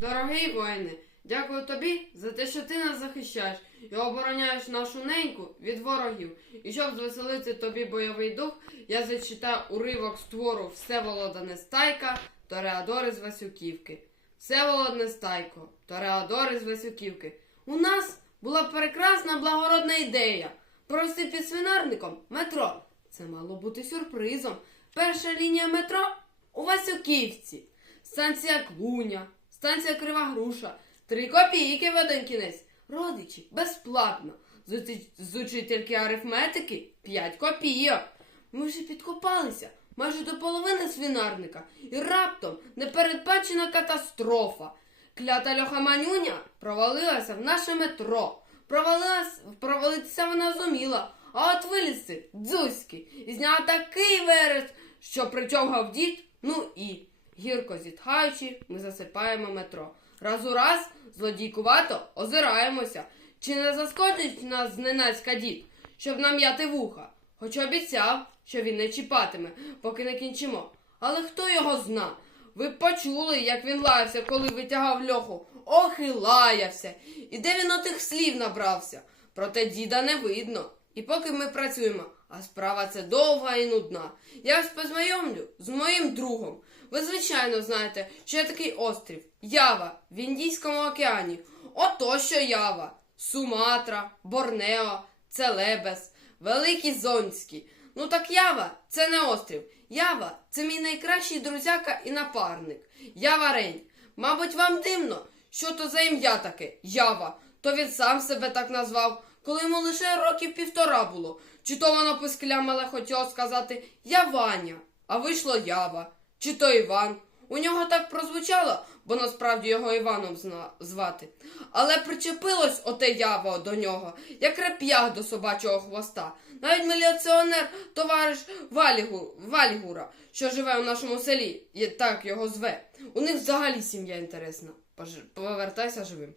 Дорогий воїне, дякую тобі за те, що ти нас захищаєш і обороняєш нашу неньку від ворогів. І щоб звеселити тобі бойовий дух, я зачитаю уривок з твору Всеволода Нестайка Тореадори з Васюківки. Всеволод Нестайко, Тореадори з Васюківки. У нас була прекрасна благородна ідея провести під свинарником метро. Це мало бути сюрпризом. Перша лінія метро у Васюківці. Станція Клуня, станція Крива Груша, три копійки в один кінець. Родичі, безплатно. З, учительки арифметики 5 копійок. Ми вже підкопалися майже до половини свинарника, і раптом непередбачена катастрофа. Клята льоха манюня провалилася в наше метро. Провалилась, провалитися вона зуміла, а от вилізти дзузьки і зняв такий верес, що причовгав дід, ну і. Гірко зітхаючи, ми засипаємо метро. Раз у раз злодійкувато озираємося, чи не заскочить нас зненацька дід, щоб нам'яти вуха. Хоч обіцяв, що він не чіпатиме, поки не кінчимо. Але хто його зна? Ви б почули, як він лаявся, коли витягав льоху. Ох і лаявся. І де він отих слів набрався? Проте діда не видно. І поки ми працюємо, а справа це довга і нудна. Я вас познайомлю з моїм другом. Ви, звичайно, знаєте, що є такий острів Ява в Індійському океані. Ото що Ява, Суматра, Борнео, Целебес, Великий Зонський. Ну так Ява це не острів. Ява це мій найкращий друзяка і напарник. Ява Рень. Мабуть, вам дивно, що то за ім'я таке Ява. То він сам себе так назвав, коли йому лише років півтора було. Чи то воно писклямале хотіло сказати Я Ваня, а вийшло Ява, чи то Іван. У нього так прозвучало, бо насправді його Іваном зна- звати. Але причепилось оте яво до нього, як реп'ях до собачого хвоста. Навіть міліціонер товариш Валігу, Валігура, що живе у нашому селі, так його зве. У них взагалі сім'я інтересна. Повертайся живим.